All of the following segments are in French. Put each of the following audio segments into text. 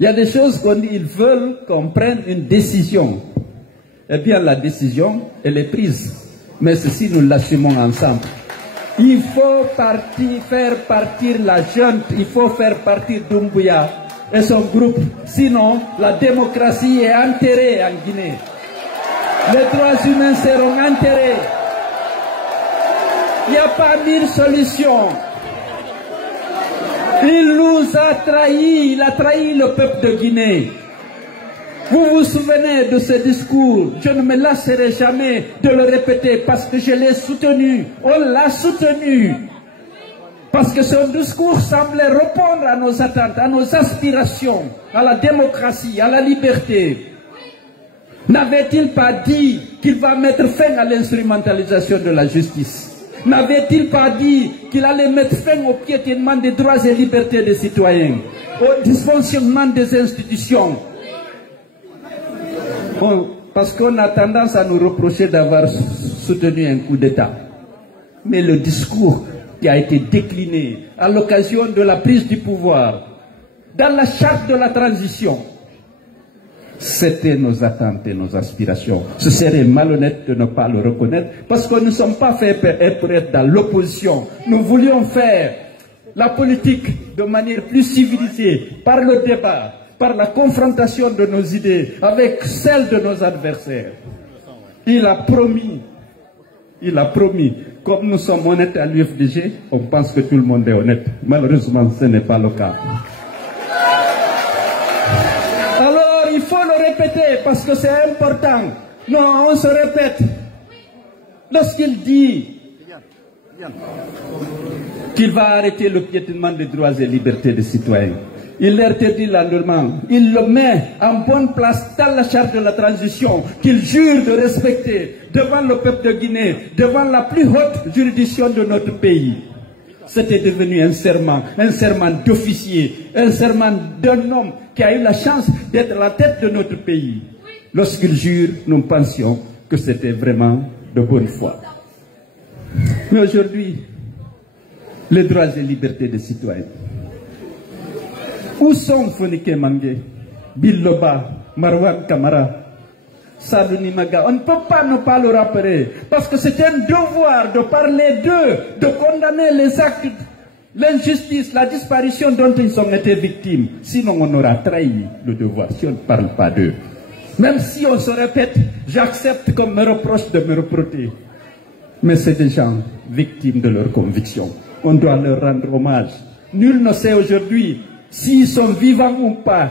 Il y a des choses qu'on dit, ils veulent qu'on prenne une décision. Eh bien, la décision, elle est prise. Mais ceci, nous l'assumons ensemble. Il faut faire partir la junte, il faut faire partir Doumbouya et son groupe. Sinon, la démocratie est enterrée en Guinée. Les droits humains seront enterrés. Il n'y a pas mille solutions. Il nous a trahis, il a trahi le peuple de Guinée. Vous vous souvenez de ce discours? Je ne me lasserai jamais de le répéter parce que je l'ai soutenu. On l'a soutenu. Parce que son discours semblait répondre à nos attentes, à nos aspirations, à la démocratie, à la liberté. N'avait-il pas dit qu'il va mettre fin à l'instrumentalisation de la justice? N'avait-il pas dit qu'il allait mettre fin au piétinement des droits et libertés des citoyens, au dysfonctionnement des institutions? Bon, parce qu'on a tendance à nous reprocher d'avoir soutenu un coup d'État. Mais le discours qui a été décliné à l'occasion de la prise du pouvoir, dans la charte de la transition, c'était nos attentes et nos aspirations. Ce serait malhonnête de ne pas le reconnaître, parce que nous ne sommes pas faits pour être dans l'opposition. Nous voulions faire la politique de manière plus civilisée, par le débat, par la confrontation de nos idées avec celles de nos adversaires. Il a promis, comme nous sommes honnêtes à l'UFDG, on pense que tout le monde est honnête. Malheureusement, ce n'est pas le cas. Alors, il faut le répéter parce que c'est important. Non, on se répète. Lorsqu'il dit qu'il va arrêter le piétinement des droits et libertés des citoyens, il l'interdit l'enrôlement. Il le met en bonne place dans la charte de la transition qu'il jure de respecter devant le peuple de Guinée, devant la plus haute juridiction de notre pays. C'était devenu un serment d'officier, un serment d'un homme qui a eu la chance d'être à la tête de notre pays. Lorsqu'il jure, nous pensions que c'était vraiment de bonne foi. Mais aujourd'hui, les droits et libertés des citoyens. Où sont Fonike Mangé, Biloba, Marwan Kamara, Sadouni Maga? On ne peut pas ne pas le rappeler, parce que c'est un devoir de parler d'eux, de condamner les actes, l'injustice, la disparition dont ils ont été victimes. Sinon on aura trahi le devoir, si on ne parle pas d'eux. Même si on se répète, j'accepte qu'on me reproche de me reprocher. Mais c'est des gens victimes de leurs convictions. On doit leur rendre hommage. Nul ne sait aujourd'hui s'ils sont vivants ou pas,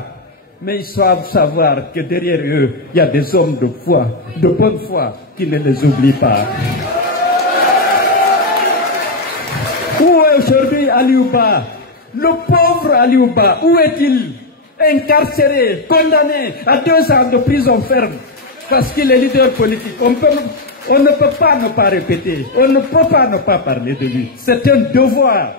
mais ils doivent savoir que derrière eux, il y a des hommes de foi, de bonne foi, qui ne les oublient pas. Où est aujourd'hui Aliouba? Le pauvre Aliouba, où est-il? Incarcéré, condamné à 2 ans de prison ferme, parce qu'il est leader politique. On ne peut pas ne pas répéter, on ne peut pas ne pas parler de lui. C'est un devoir.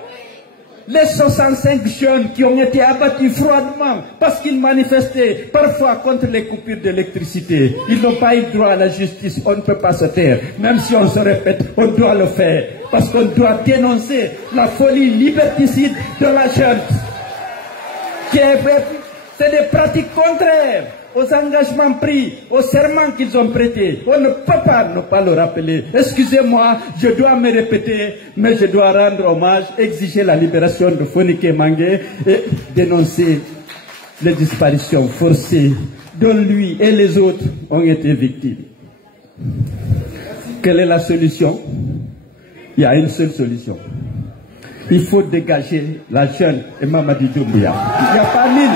Les 65 jeunes qui ont été abattus froidement parce qu'ils manifestaient parfois contre les coupures d'électricité, ils n'ont pas eu droit à la justice. On ne peut pas se taire. Même si on se répète, on doit le faire. Parce qu'on doit dénoncer la folie liberticide de la junte. C'est des pratiques contraires aux engagements pris, aux serments qu'ils ont prêtés. On ne peut pas ne pas le rappeler. Excusez-moi, je dois me répéter, mais je dois rendre hommage, exiger la libération de Fonike Mangé et dénoncer les disparitions forcées dont lui et les autres ont été victimes. Quelle est la solution? Il y a une seule solution. Il faut dégager la jeune et Mamadi Doumbouya. Il n'y a pas mille.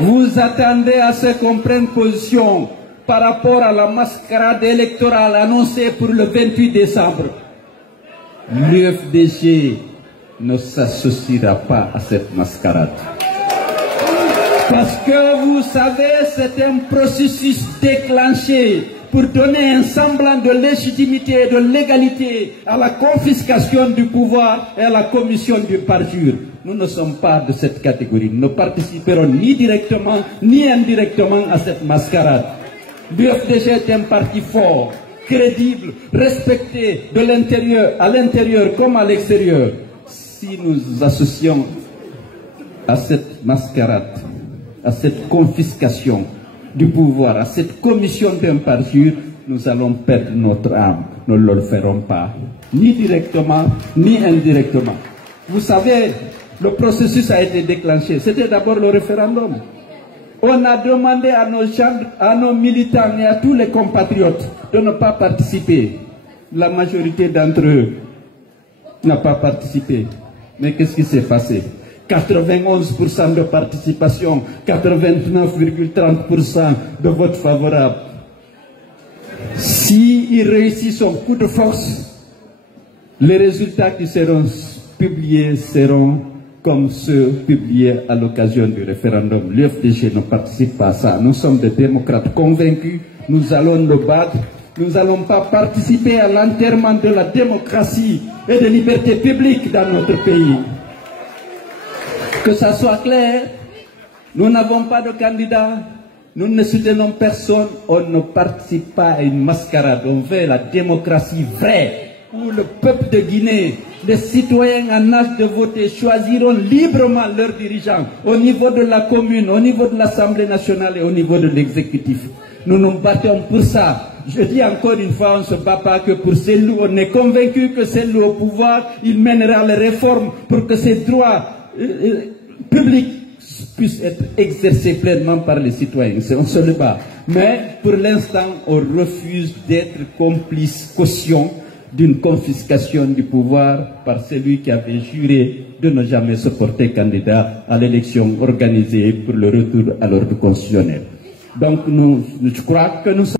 Vous attendez à ce qu'on prenne position par rapport à la mascarade électorale annoncée pour le 28 décembre. L'UFDG ne s'associera pas à cette mascarade. Parce que vous savez, c'est un processus déclenché pour donner un semblant de légitimité et de légalité à la confiscation du pouvoir et à la commission du parjure. Nous ne sommes pas de cette catégorie. Nous ne participerons ni directement ni indirectement à cette mascarade. L'UFDG est un parti fort, crédible, respecté de l'intérieur, à l'intérieur comme à l'extérieur. Si nous associons à cette mascarade, à cette confiscation du pouvoir, à cette commission d'un parjure, nous allons perdre notre âme. Nous ne le ferons pas, ni directement, ni indirectement. Vous savez, le processus a été déclenché. C'était d'abord le référendum. On a demandé à nos militants et à tous les compatriotes de ne pas participer. La majorité d'entre eux n'a pas participé. Mais qu'est-ce qui s'est passé? 91% de participation, 89,30% de vote favorable. S'il réussit son coup de force, les résultats qui seront publiés seront comme ceux publiés à l'occasion du référendum. L'UFDG ne participe pas à ça. Nous sommes des démocrates convaincus. Nous allons nous battre. Nous n'allons pas participer à l'enterrement de la démocratie et des libertés publiques dans notre pays. Que ça soit clair, nous n'avons pas de candidat, nous ne soutenons personne, on ne participe pas à une mascarade. On veut la démocratie vraie, où le peuple de Guinée, les citoyens en âge de voter choisiront librement leurs dirigeants au niveau de la commune, au niveau de l'Assemblée nationale et au niveau de l'exécutif. Nous nous battons pour ça. Je dis encore une fois, on ne se bat pas que pour Cellou. On est convaincu que Cellou au pouvoir, il mènera les réformes pour que ces droits publics puissent être exercés pleinement par les citoyens. On se le bat. Mais pour l'instant, on refuse d'être complice, caution d'une confiscation du pouvoir par celui qui avait juré de ne jamais se porter candidat à l'élection organisée pour le retour à l'ordre constitutionnel. Donc, je crois que nous sommes